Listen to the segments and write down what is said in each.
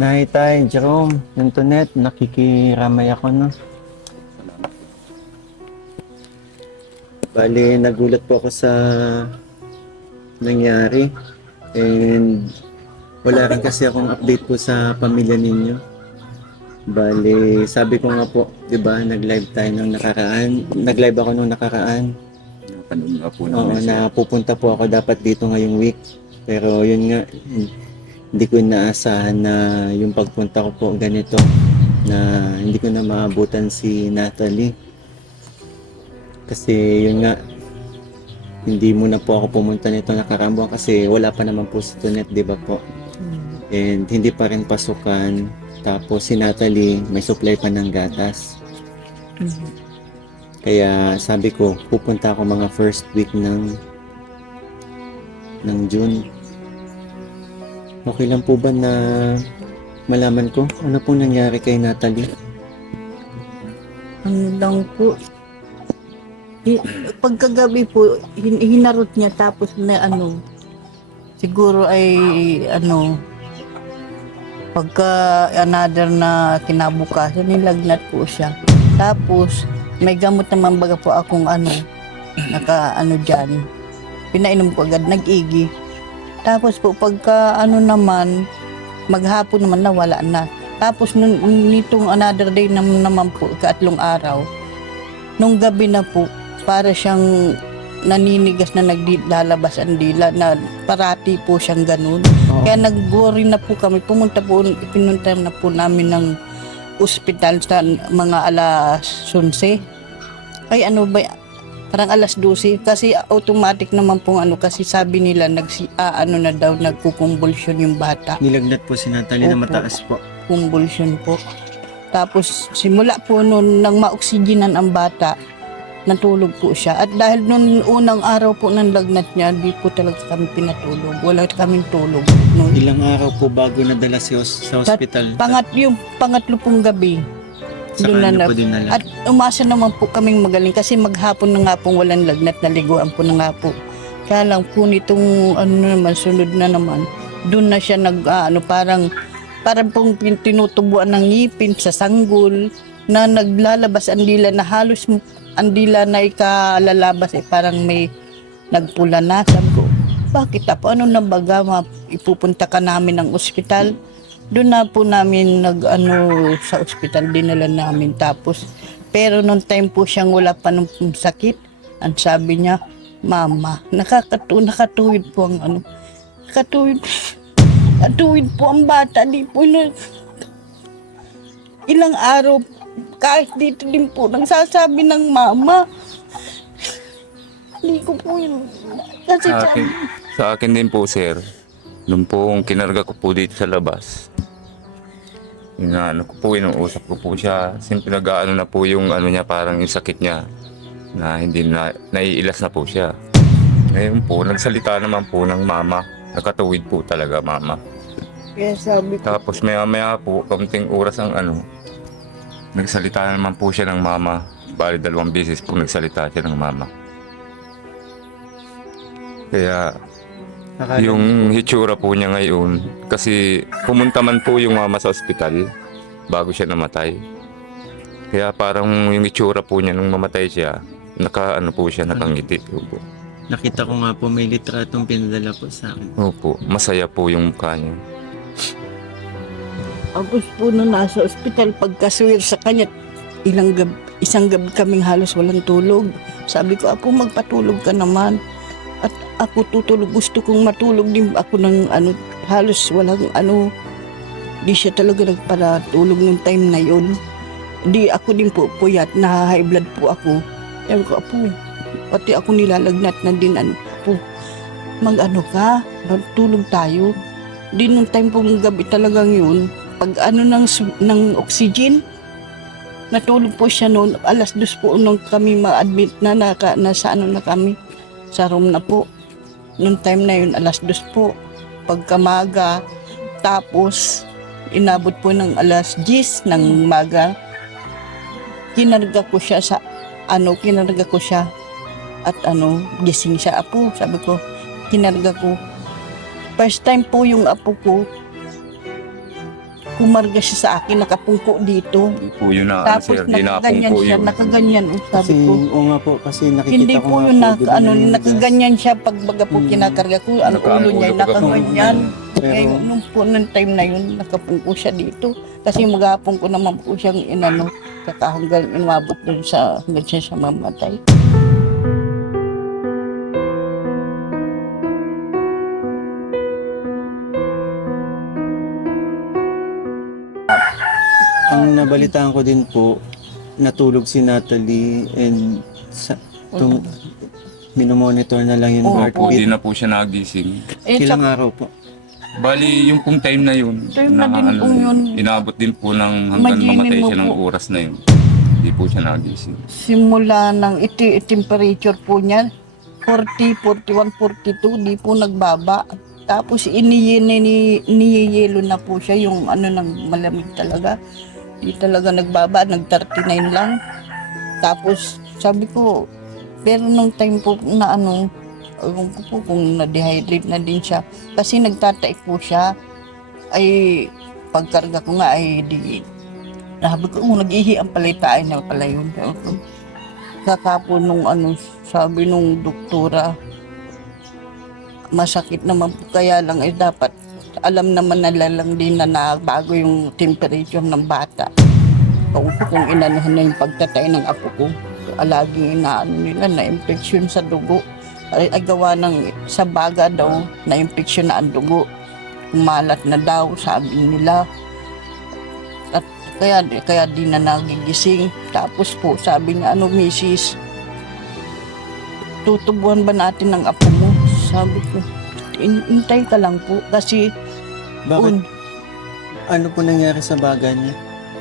Nay, tay, Jerome, Antoinette, nakikiramay ako, no? Bali, nagulat po ako sa nangyari. And wala rin kasi akong update po sa pamilya ninyo. Bali, sabi ko nga po, di ba, nag-live tayo nung nakaraan. Nag-live ako nung nakaraan. Napanood nga po Oo, namin siya. na pupunta po ako dapat dito ngayong week. Pero yun nga, hindi ko inaasahan na yung pagpunta ko po ganito, na hindi ko na maabutan si Natalie. Kasi yun nga, hindi muna po ako pumunta nito nakarang buwan kasi wala pa naman po si Tonet, di ba po? And hindi pa rin pasukan. Tapos si Natalie, may supply pa ng gatas. Kaya sabi ko, pupunta ako mga first week ng June. Okay lang po ba na malaman ko ano pong nangyari kay Natalie? Ano lang po. Pagkagabi po, hinarot niya tapos na siguro ay pagka another na kinabukasan, nilagnat po siya. Tapos, may gamot naman baga po akong dyan. Pinainom ko agad, nag-igi. Tapos po, pagka naman, maghapon naman nawala na. Tapos, nitong another day naman po, ikatlong araw, nung gabi na po, para siyang naninigas na naglalabas ang dila na parati po siyang ganun. Oo. Kaya nag-worry na po kami. Pinunta na po namin ng ospital sa mga alas 11. Ay parang alas 12. Kasi automatic naman po kasi sabi nila na daw nagkukumbulsyon yung bata. Nilagnat po si Natalie na Opo. mataas po. Kumbulsyon po. Tapos simula po noon nang ma-oxygenan ang bata, natulog po siya. At dahil noong unang araw po ng lagnat niya, di po talaga kami pinatulog. Wala kaming tulog noon. Ilang araw po bago nadala sa hospital? Yung pangatlo pong gabi. Sa doon kanya na- po dinala? At umasa naman po kaming magaling kasi maghapon na nga pong walang lagnat, naliguan po na nga po. Kaya lang po nitong sunod na naman, doon na siya parang pong tinutubuan ng ngipin sa sanggol na naglalabas ang dila na halos ang dila na ikalalabas parang may nagpula na. Sabi ko, bakit po? Ano na baga? Ipupunta ka namin ng ospital. Doon na po namin sa ospital, dinala namin. Tapos, pero nung time po siyang wala pa nung sakit, ang sabi niya, Mama, nakatuwid po ang nakatuwid po ang bata. Di po ilang araw, kahit dito din po, nagsasabi ng mama. Hindi ko po yun. Kasi Sa akin din po, sir, nung pong kinarga ko po dito sa labas, inuusap ko po siya. Simple nag-aano na po yung niya, parang yung sakit niya na hindi na, naiilas na po siya. Ngayon po, nagsalita naman po ng mama. Nakatuwid po talaga, mama. kaya sabi ko, Tapos maya-maya po, kaunting oras ang nagsalita naman po siya ng mama. Bali 2 beses po nagsalita siya ng mama. Kaya Akala yung hitsura po niya ngayon, kasi pumunta man po yung mama sa ospital bago siya namatay. Kaya parang yung hitsura po niya nung mamatay siya, po siya, nakangiti. Opo. nakita ko nga po may litratong pinadala po sa akin. Opo, masaya po yung mukha niya. Agos po nung nasa ospital, pagkaswir sa kanya, isang gabi kaming halos walang tulog. Sabi ko, Apo, magpatulog ka naman. At ako tutulog, gusto kong matulog din ako ng halos walang di siya talaga nagparatulog nung time na yun. Di ako din po puyat, na-high blood po ako. Sabi ko, Apo, pati ako nilalagnat na din, Apo, ka, matulog tayo. Di nung time po gabi talagang yun, pag ng oxygen, natulog po siya noon. Alas 2 po nung kami ma-admit nasa na kami, sa room na po. Nung time na yun, alas 2 po. Pagkamaga, tapos inabot po ng alas 10 ng maga. Kinarga ko siya at gising siya, Apo. Sabi ko, kinarga ko. First time po yung apo ko, pumarga siya sa akin, nakapungko dito. Hindi po yun na, Tapos sir, hindi na nakaganyan po siya, yun. nakaganyan. Kasi, Sabi ko, oo nga po, kasi nakikita hindi ko po nga yun na, di ba, naninigas. nakaganyan siya pag baga po kinakarga ko, ang Nakaang ulo niya, ulo pagka- nakaganyan. Pero, Kaya nung po, nung time na yun, nakapungko siya dito. Kasi maghapon ko naman po siyang inano, kakahanggang inabot dun sa, hanggang siya mamatay. ang nabalitaan ko din po, natulog si Natalie and tung, minomonitor na lang yung Oo, Po, heartbeat. hindi na po siya nagising. Eh, Ilang araw po? Bali, yung pong time na yun, Time na din po yun. inabot din po ng hanggang Imaginin mamatay mo siya ng po. oras na yun. Hindi po siya nagising. simula ng temperature po niya, 40, 41, 42, di po nagbaba. Tapos iniyelo na po siya, yung ano nang malamig talaga. Di talaga nagbaba, nag 39 lang. Tapos sabi ko, pero nung time po na ano, ewan ko po kung na-dehydrate na din siya. Kasi nagtataik po siya. Ay, pagkarga ko nga ay di, sabi ko, nag-ihi ang palitain na pala yun. Kakapon nung ano, sabi nung doktora, masakit naman po, kaya lang ay dapat alam naman nila lang din na nabago yung temperature ng bata. Kung inanuhan na yung pagtatay ng apo ko, laging inaano nila na infection sa dugo. Ay gawa ng sa baga daw na infection na ang dugo. Kumalat na daw, sabi nila. At kaya di na nagigising. Tapos po, sabi niya, misis, tutubuhan ba natin ng apo mo? Sabi ko, intay ka lang po. Kasi, Bakit? Ano po nangyari sa baga niya?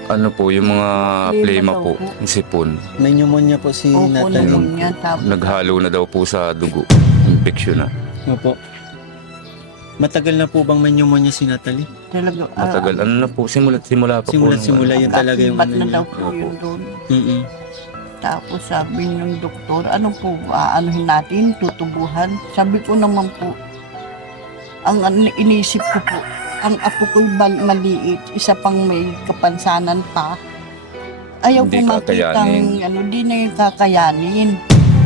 Ano po, yung mga Plema plema daw po, po. sipon, May pneumonia po si opo Natalie. naman niya. Tapos, naghalo na daw po sa dugo. Infection na. Opo. Matagal na po bang may pneumonia si Natalie? talaga, Matagal. Ano na po, simula pa po. Simula yun talaga yung kakibat ano na niya. daw po yun doon. Mm-mm. Tapos sabi ng doktor, ano po, aanuhin natin, tutubuhan. Sabi ko naman po, ang inisip ko po, ang apo ko'y maliit, isa pang may kapansanan pa. Ayaw Hindi ko makitang, kakayanin. di na yung kakayanin.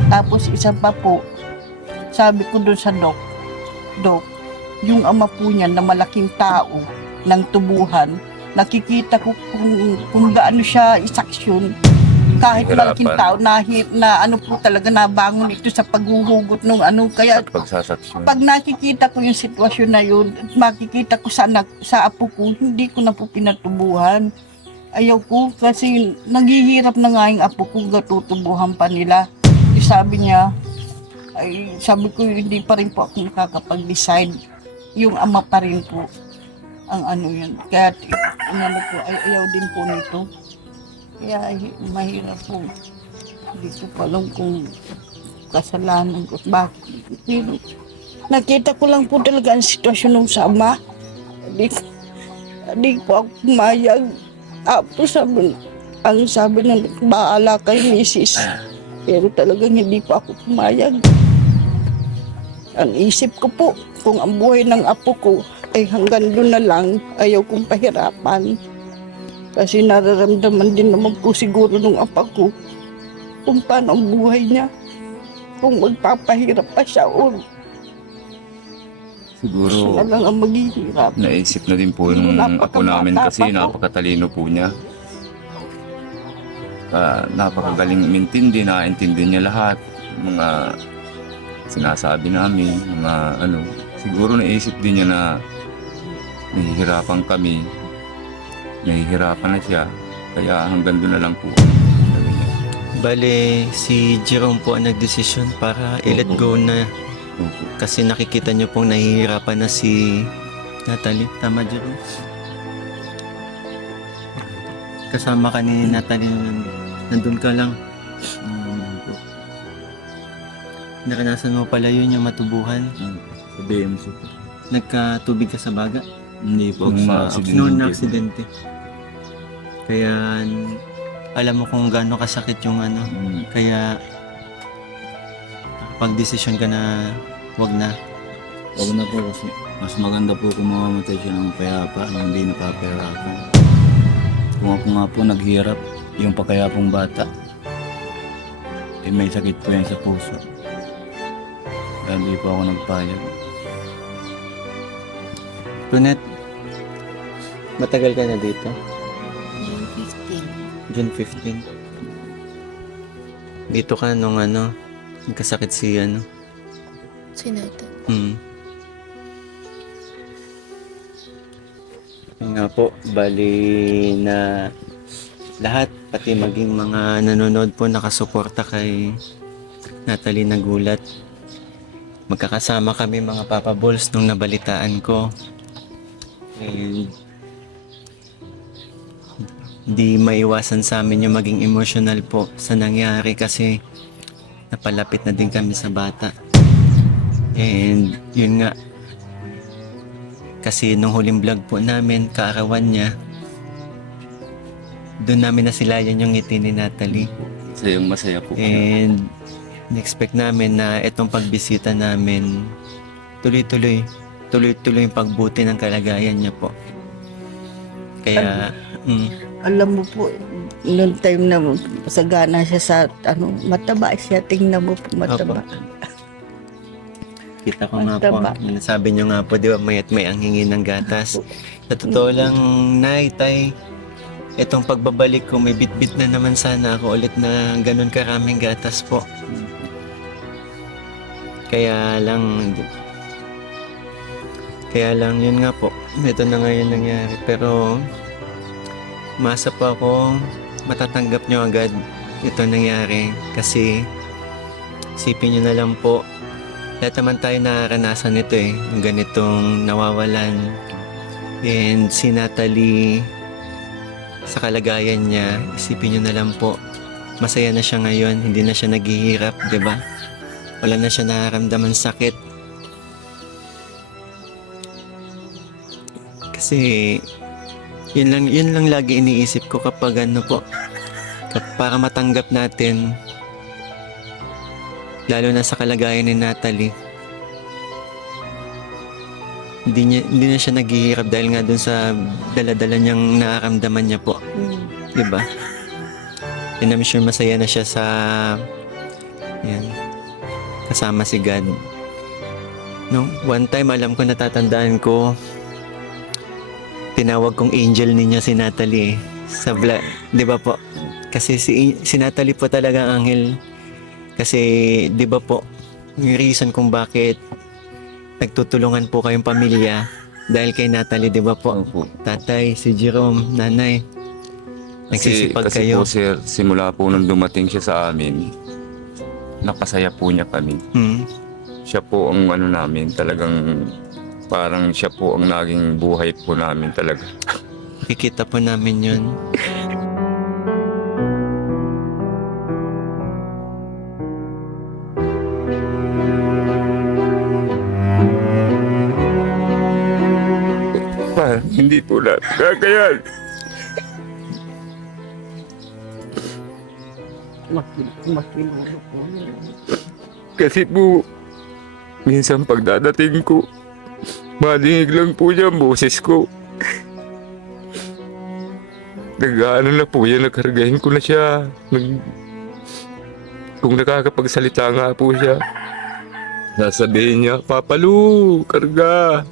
Tapos isa pa po, sabi ko doon sa Dok, yung ama po niya na malaking tao ng tubuhan, nakikita ko kung gaano siya isaksyon. Kahit malaking tao, na ano po talaga nabangon ito sa paghuhugot ng ano. Kaya At pagsasaksyon. pag nakikita ko yung sitwasyon na yun, at makikita ko sa apo ko, hindi ko na po pinatubuhan. Ayaw ko kasi naghihirap na nga yung apo ko, tutubuhan pa nila. Sabi niya, sabi ko hindi pa rin po ako makakapag-decide. Yung ama pa rin po ang ano yun. Kaya ano po, ayaw din po nito. Kaya mahirap po. Hindi ko pa alam kung kasalanan ko. Bakit? Pero, nakita ko lang po talaga ang sitwasyon ng sama. Hindi po ako pumayag. Tapos ang sabi ng baala kay misis. Pero talagang hindi po ako pumayag. Ang isip ko po, kung ang buhay ng apo ko ay hanggang doon na lang, ayaw kong pahirapan. Kasi nararamdaman din naman po siguro ng apa ko kung paano ang buhay niya. Kung magpapahirap pa siya o Siguro, siya lang ang maghihirap. naisip na din po nung ako namin kasi napakatalino po niya. Napakagaling umintindi, naintindi niya lahat. Mga sinasabi namin, mga ano. Siguro naisip din niya na nahihirapan kami. Nahihirapan na siya. Kaya hanggang doon na lang po. Sabi niya. Bale, si Jerome po ang nagdesisyon para i-let go na Opo. kasi nakikita niyo pong nahihirapan na si Natalie. Tama, Jerome? Kasama ka ni Natalie, nandun ka lang. Naranasan mo pala yun, yung matubuhan. Sa BMC. Nagkatubig ka sa baga. Hindi po. Noon na aksidente. Kaya alam mo kung gaano kasakit yung ano. Kaya pag-desisyon ka na wag na. Wag na po kasi mas maganda po kung mamamatay siya ng payapa nang hindi napapahirapan. Kung ako nga po naghirap, yung pakayapong bata, eh may sakit po yan sa puso. Kaya hindi po ako nagpayag. Tunet, matagal ka na dito? June 15. June 15. Dito ka nung nagkasakit si Sinata. Yun nga po, bali na lahat, pati maging mga nanonood po nakasuporta kay Natalie Nagulat. Magkakasama kami mga Papa Balls nung nabalitaan ko. And di maiwasan sa amin yung maging emotional po sa nangyari kasi napalapit na din kami sa bata. And yun nga, kasi nung huling vlog po namin, kaarawan niya, doon namin nasilayan yung ngiti ni Natalie. Masaya po. And na-expect namin na itong pagbisita namin, tuloy-tuloy yung pagbuti ng kalagayan niya po. Kaya, Alam mo po, noong time na pasagana siya sa mataba siya, tingnan mo po mataba. kita ko nga po, Mataba. nasabi niyo nga po, di ba, may ang hingi ng gatas. Sa totoo lang, Nay, Tay, itong pagbabalik ko, may bit-bit na naman sana ako ulit na ganun karaming gatas po. Kaya lang, yun nga po, ito na nga yun nangyari. Pero, masa pa ako, matatanggap nyo agad ito nangyari. Kasi, isipin nyo na lang po, lahat naman tayo naranasan nito yung ganitong nawawalan. And si Natalie, sa kalagayan niya, isipin nyo na lang po, masaya na siya ngayon, hindi na siya naghihirap, di ba? Wala na siya nararamdaman sakit. Kasi, yun lang lagi iniisip ko kapag para matanggap natin, lalo na sa kalagayan ni Natalie, hindi na siya naghihirap dahil nga dun sa dala-dala niyang nararamdaman niya po. Di ba? And I'm sure masaya na siya sa kasama si God. No? One time, alam ko, natatandaan ko, tinawag kong angel ninyo si Natalie sa vlog. Di ba po? Kasi si Natalie po talaga ang anghel. Kasi, di ba po, yung reason kung bakit nagtutulungan po kayong pamilya dahil kay Natalie, di ba po? Opo. Tatay, si Jerome, nanay, nagsisipag Kasi kayo. po sir, simula po nung dumating siya sa amin, napasaya po niya kami. Siya po ang namin, talagang parang siya po ang naging buhay po namin talaga. Kikita po namin yun. Hindi po natin kakayan. Makinulo po. Kasi po, minsan pagdadating ko, madinig lang po niya ang boses ko. Nag-ano na po yan, nakargahin ko na siya. Kung nakakapagsalita nga po siya, sasabihin niya, "Papalu, karga."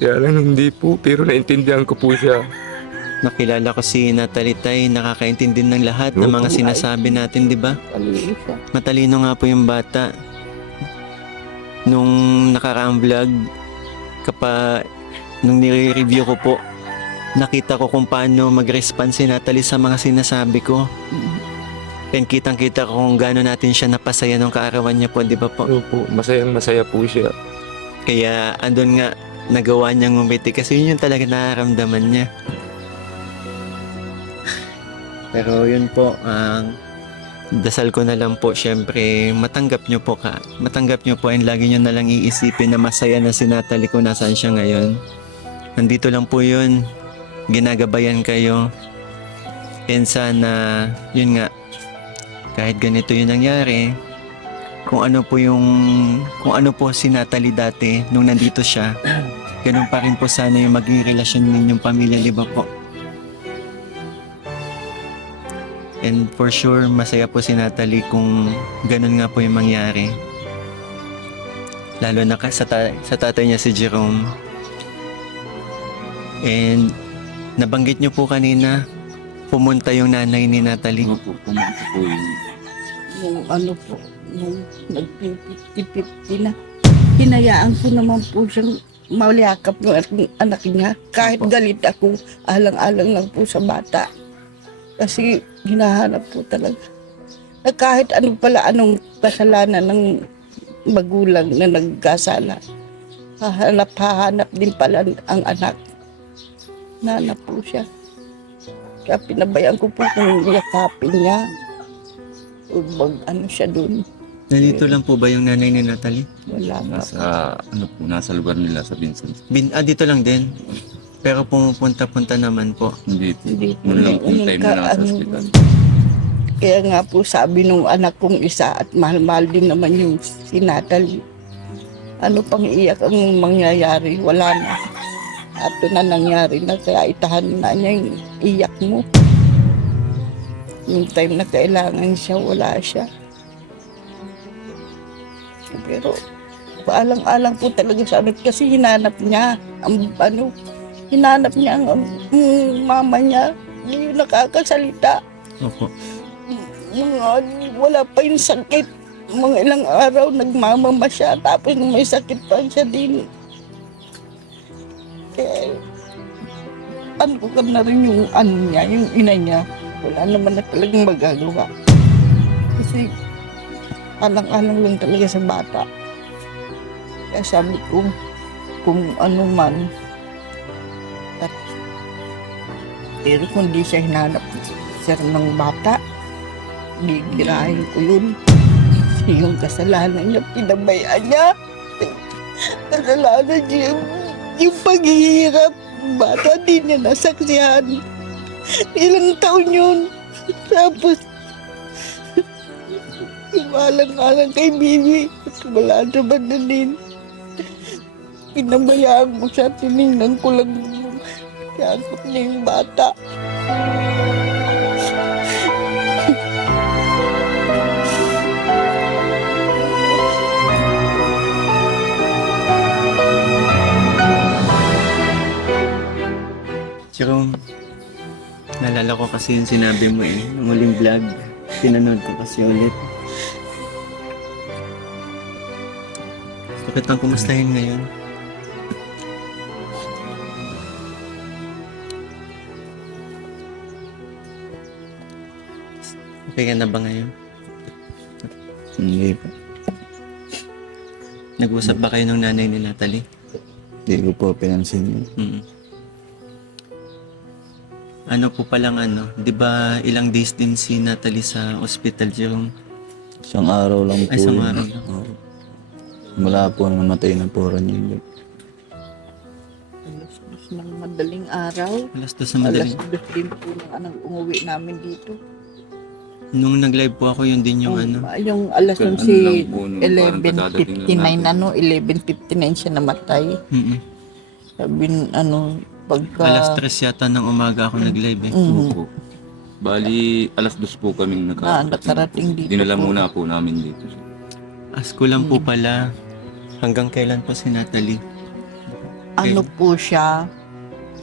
Kaya lang hindi po, pero naintindihan ko po siya. Nakilala ko si Natalie Tay, nakakaintindi ng lahat ng mga sinasabi natin, di ba? Matalino nga po yung bata. Nung nakaraang vlog, nung nire-review ko po, nakita ko kung paano mag-respond si Natalie sa mga sinasabi ko. And kitang-kita ko kung gaano natin siya napasaya nung kaarawan niya po, di ba po? Opo, masayang-masaya po siya. Kaya andun nga, nagawa niyang ngumiti kasi yun yung talaga nararamdaman niya. Pero yun po, ang dasal ko na lang po, syempre, matanggap niyo po and lagi niyo na lang iisipin na masaya na si Natalie kung nasaan siya ngayon. Nandito lang po yun, ginagabayan kayo. And sana, yun nga, kahit ganito yung nangyari, kung ano po si Natalie dati nung nandito siya, ganun pa rin po sana yung maging relasyon ninyong pamilya, di ba po? And for sure, masaya po si Natalie kung ganun nga po yung mangyari. Lalo na sa tatay niya si Jerome. And nabanggit niyo po kanina, pumunta yung nanay ni Natalie. Opo, pumunta po yun. Nung ano po, nung nag-50-50 na, hinayaan ko naman po siyang malyakap ng anak niya. Kahit galit ako, alang-alang lang po sa bata. Kasi hinahanap po talaga. Na kahit anong kasalanan ng magulang na nagkasala, hahanap din pala ang anak. Nanap po siya. Kaya pinabayaan ko po kung yakapin niya. O siya dun. Nandito lang po ba yung nanay ni Natalie? Wala pa. Nasa lugar nila sa Vincent. Dito lang din. Pero pumupunta-punta naman po. Hindi po. Hindi po. Noon lang po yung time na nasa hospital. Kaya nga po sabi nung anak kong isa at mahal-mahal din naman yung si Natalie. Ano pang iyak ang mangyayari? Wala na. At ito na nangyari na kaya itahan na niya yung iyak mo. Yung time na kailangan siya, wala siya. Pero paalang-alang po talaga sa amin kasi hinanap niya ang hinanap niya ang mama niya. Hindi yung nakakasalita. Opo. Wala pa yung sakit. Mga ilang araw nagmamama siya tapos may sakit pa siya din. Kaya ano ko na rin yung niya, yung ina niya. Wala naman na talagang magagawa. Kasi alang-alang lang talaga sa bata. Kaya sabi ko, kung ano man, pero kung di siya hinanap sir ng bata, gigirahin ko yun. Kasi yung kasalanan niya, pinabayaan niya. Kasalanan niya, yung paghihirap, bata din niya nasaksihan. Ilang taon yun. Tapos, alang-alang kay Bibi, wala naman na din. Pinabayaan ko siya, tinignan ko lang yung yakap niya yung bata. Jerome, naalala ko kasi yung sinabi mo nung huling vlog. Pinanood ko kasi ulit. Gusto kitang kumustahin ngayon. Okay ka na ba ngayon? Hindi po. Nag-usap ba kayo ng nanay ni Natalie? Hindi ko po pinansin yun. Mm. Ano po palang di ba ilang days din si Natalie sa hospital, Jerome? Isang araw lang po. Ay, isang yun. araw lang. Oo. Mula po namatay na po rin yun. Alas 2 ng madaling araw. Alas 2 sa madaling. Alas 2 din po nang umuwi namin dito. Nung nag-live po ako, yun din yung Yung alas Ano 11, lang po, nung parang 11:59 kadadating lang 11:59 siya namatay. Mm-mm. Sabi pagka... Alas 3 yata ng umaga ako nag-live Opo. Bali, alas 2 po kaming nakarating dito Dinala po. muna po namin dito. Asko lang po pala. Hanggang kailan po si Natalie? Ano po siya,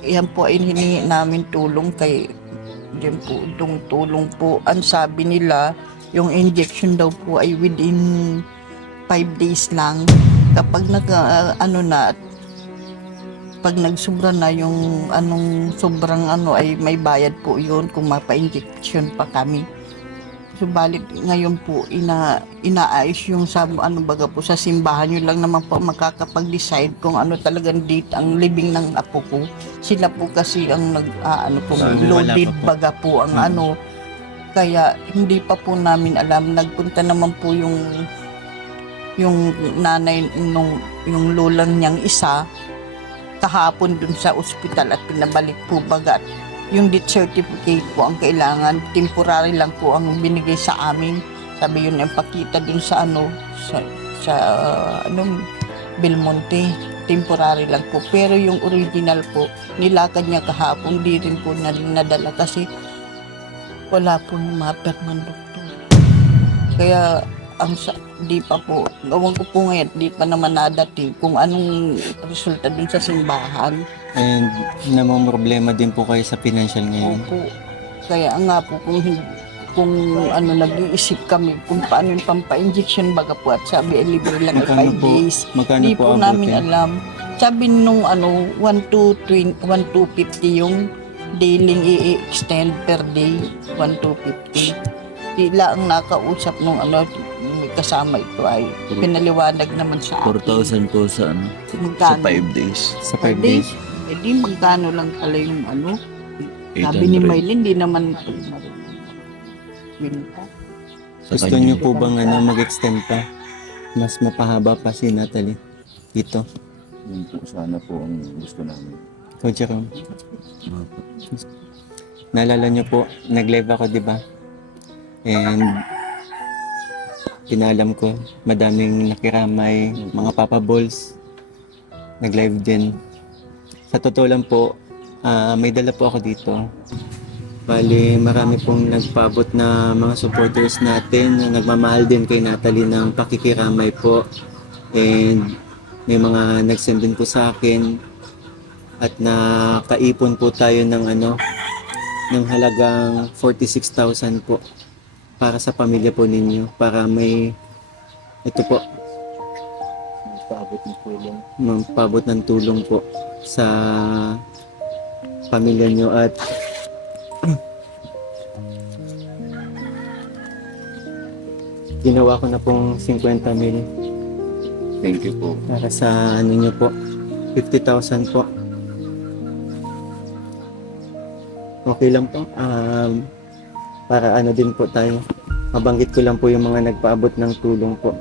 yan po ay hinihingi namin tulong kay Diyan po, itong tulong po. Ang sabi nila, yung injection daw po ay within 5 days lang. Kapag pag nagsubra na yung sobrang ay may bayad po yun kung mapa-injection pa kami. Subalit ngayon po, inaayos yung sa sa simbahan yun lang naman po makakapag-decide kung ano talagang date ang libing ng apo ko. Sila po kasi ang loaded Wala pa po. baga po ang kaya hindi pa po namin alam. Nagpunta naman po yung nanay yung lolang niyang isa kahapon dun sa ospital at pinabalik po baga. Yung death certificate po ang kailangan, temporary lang po ang binigay sa amin. Sabi yun ang pakita dun sa sa Belmonte. Temporary lang po. Pero yung original po, nilakad niya kahapon, di rin po nadala kasi wala po yung mga perman doktor. Kaya di pa po, gawin ko po ngayon, di pa naman nadating kung anong resulta dun sa simbahan. And namang problema din po kayo sa financial ngayon. Opo. Kaya nga po kung nag-iisip kami kung paano yung pampa-injection baga po at sabi libre lang ay 5 days. Magkano Di po po namin abutin? alam. Sabi nung 1,250 yung daily i-extend per day, 1,250. Sila ang nakausap nung may kasama ito ay pinaliwanag naman sa akin. 4,000 po sa Magkano? 5 days. Sa 5 Per days? Eh di magkano lang pala yung sabi ni 800. Maylin, di naman ito binta. Sa Gusto kanya. niyo po bang mag-extend pa? Mas mapahaba pa si Natalie dito. Yun po sana po ang gusto namin. Ikaw, Jerome. Naalala niyo po, nag-live ako, di ba? And pinalam ko, madaming nakiramay, mga Papa Balls. Nag-live din. Sa totoo lang po, may dala po ako dito. Bali, marami pong nagpaabot na mga supporters natin na nagmamahal din kay Natalie ng pakikiramay po. And may mga nag-send din po sa akin at nakaipon po tayo ng ng halagang 46,000 po para sa pamilya po ninyo, para may ito po, Paabot ng tulong. magpaabot ng tulong po sa pamilya nyo. At ginawa ko na pong 50 mil Thank you po. para sa nyo po, 50,000 po. Okay lang po. Para din po tayo. Mabanggit ko lang po yung mga nagpaabot ng tulong po.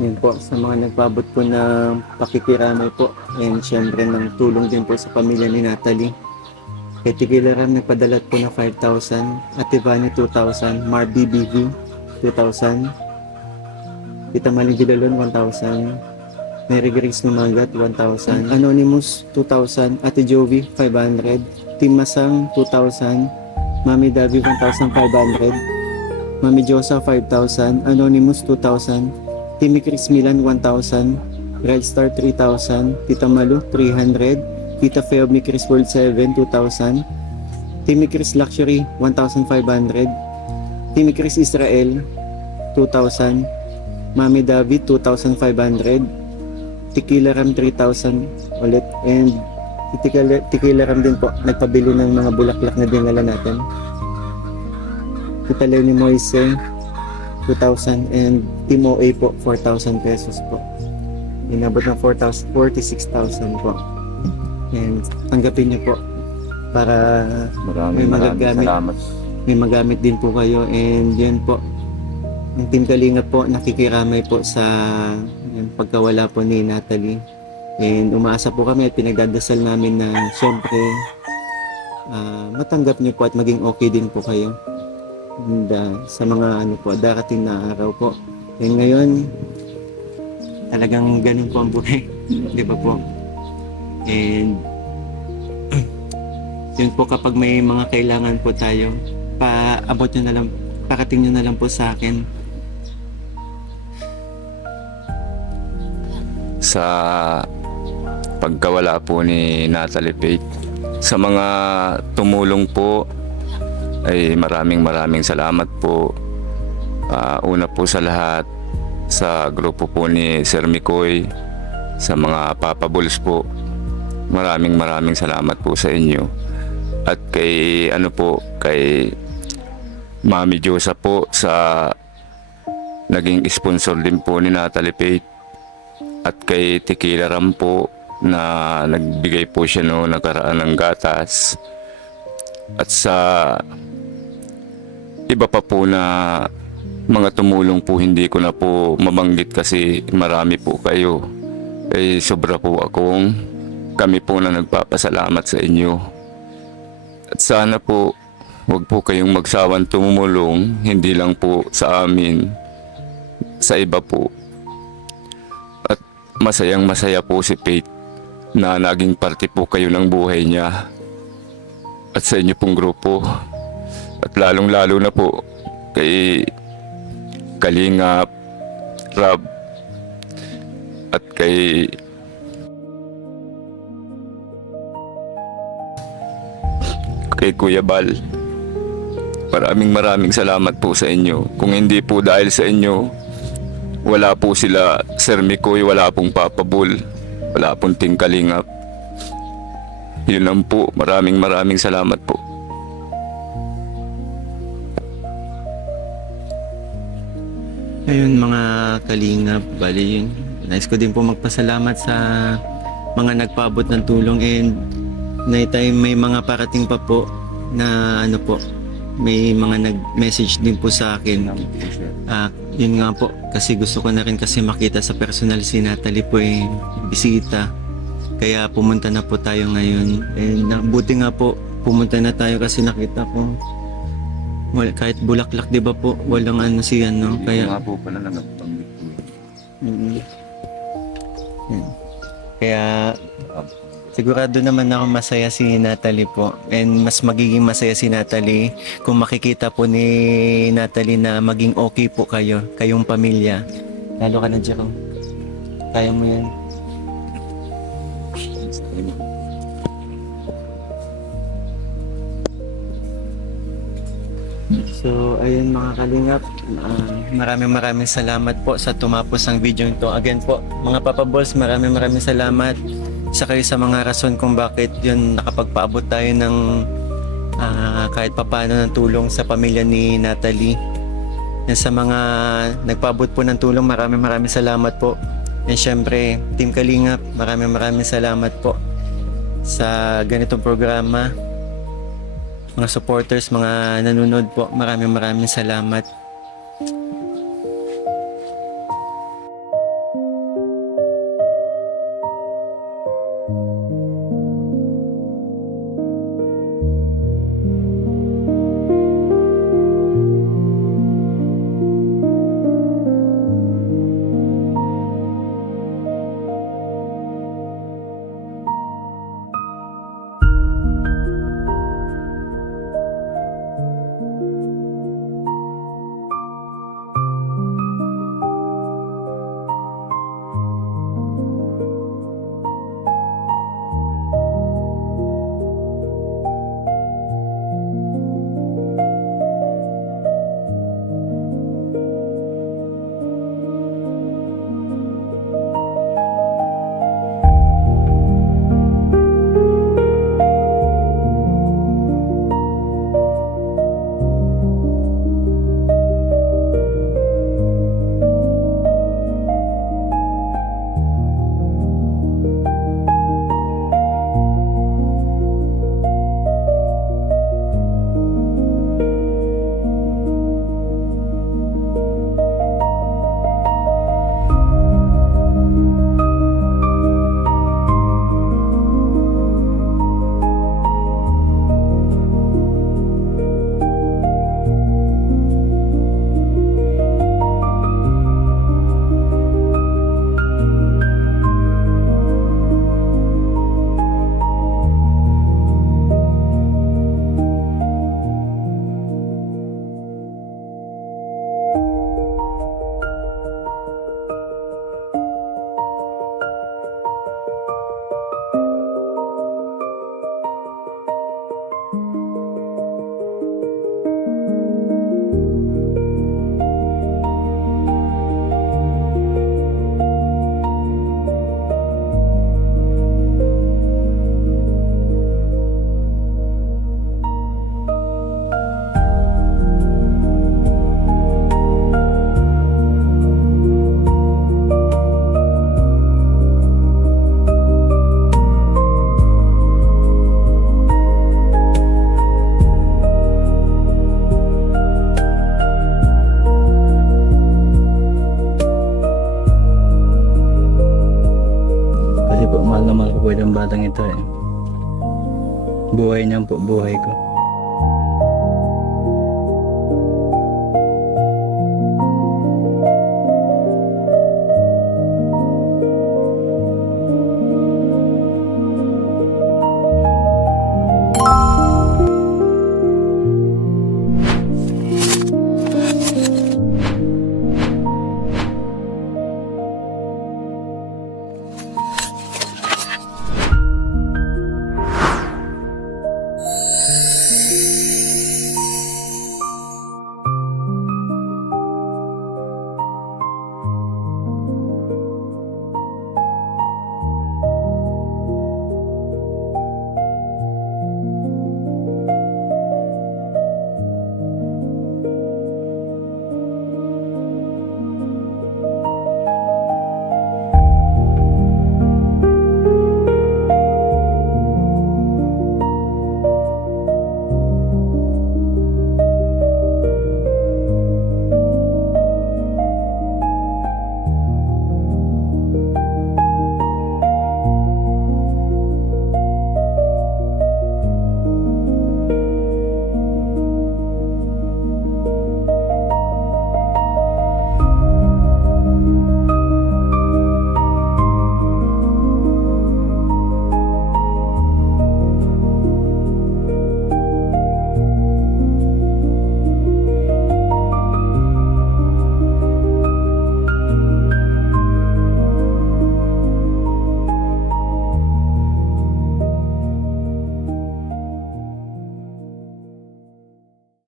Yun po, sa mga nagpaabot po ng pakikiramay po. And syempre ng tulong din po sa pamilya ni Natalie. Kay Tigilaram nagpadalat po ng 5,000. Ate Vani 2,000. Mar BBV 2,000. Tita Maling Dilalon 1,000. Mary Grace Numagat 1,000. Anonymous 2,000. Ate Jovi 500. Tim Masang 2,000. Mami Davi 1,500. Mami Josa 5,000. Anonymous 2,000. Timmy Chris Milan 1,000. Red Star 3,000. Tita Malu 300. Tita Feomi Chris World 7 2,000. Timmy Chris Luxury 1,500. Timmy Chris Israel 2,000. Mami David 2,500. Tequila Ram 3,000 ulit. And Tequila Ram din po, nagpabili ng mga bulaklak na dinala natin. Tita Lenny Moise 2,000. And Timo A po 4,000 pesos po. Inabot ng 46,000 po. And tanggapin niyo po para Maraming magagamit. salamat. may magamit din po kayo. And yun po, ang Team Kalinga po nakikiramay po sa pagkawala po ni Natalie. And umaasa po kami at pinagdadasal namin na syempre matanggap niyo po at maging okay din po kayo. And sa mga darating na araw po. And ngayon, talagang ganun po ang buhay. Di ba po? And yun po, kapag may mga kailangan po tayo, paabot nyo na lang, parating nyo na lang po sa akin. Sa pagkawala po ni Natalie Faith, sa mga tumulong po ay maraming salamat po. Una po sa lahat, sa grupo po ni Sir Mikoy, sa mga Papa Bulls po, maraming salamat po sa inyo. At kay kay Mami Josa po, sa naging sponsor din po ni Natalie Faith. At kay Tequila Ram po, na nagbigay po siya nakaraan ng gatas. At sa iba pa po na mga tumulong po, hindi ko na po mabanggit kasi marami po kayo. Sobra po kami po na nagpapasalamat sa inyo. At sana po Huwag po kayong magsawang tumulong, hindi lang po sa amin, sa iba po. At masayang masaya po si Faith na naging parte po kayo ng buhay niya at sa inyo pong grupo. At lalong lalo na po kay Kalingap, Rab, at kay Kuya Bal. Maraming salamat po sa inyo. Kung hindi po dahil sa inyo, wala po sila Sir Mikoy, wala pong Papa Bull, wala pong Ting Kalingap. Yun lang po. Maraming salamat po. Ayun mga kalingap, bali yun. Nais ko din po magpasalamat sa mga nagpaabot ng tulong, and may mga parating pa po na ano po, may mga nag-message din po sa akin. Yun nga po, kasi gusto ko na rin kasi makita sa personal si Natalie po, bisita. Kaya pumunta na po tayo ngayon. And buti nga po, pumunta na tayo kasi nakita ko kahit bulaklak, di ba po, walang ano siya, no? Kaya nga po pala na nagpanggit po. Yan. Kaya sigurado naman ako masaya si Natalie po, and mas magiging masaya si Natalie kung makikita po ni Natalie na maging okay po kayong pamilya. Lalo ka na, Jero. Kaya mo yan. So, ayun mga kalingap, maraming salamat po sa tumapos ng video ito. Again po, mga Papa Balls, maraming salamat. Isa kayo sa mga rason kung bakit yun nakapagpaabot tayo ng kahit papano ng tulong sa pamilya ni Natalie. Yan, sa mga nagpaabot po ng tulong, maraming salamat po. And syempre, Team Kalingap, maraming salamat po sa ganitong programa. Mga supporters, mga nanonood po, maraming salamat. Kasi po, mahal na mahal ko po itong batang ito eh. Buhay niya po, buhay ko.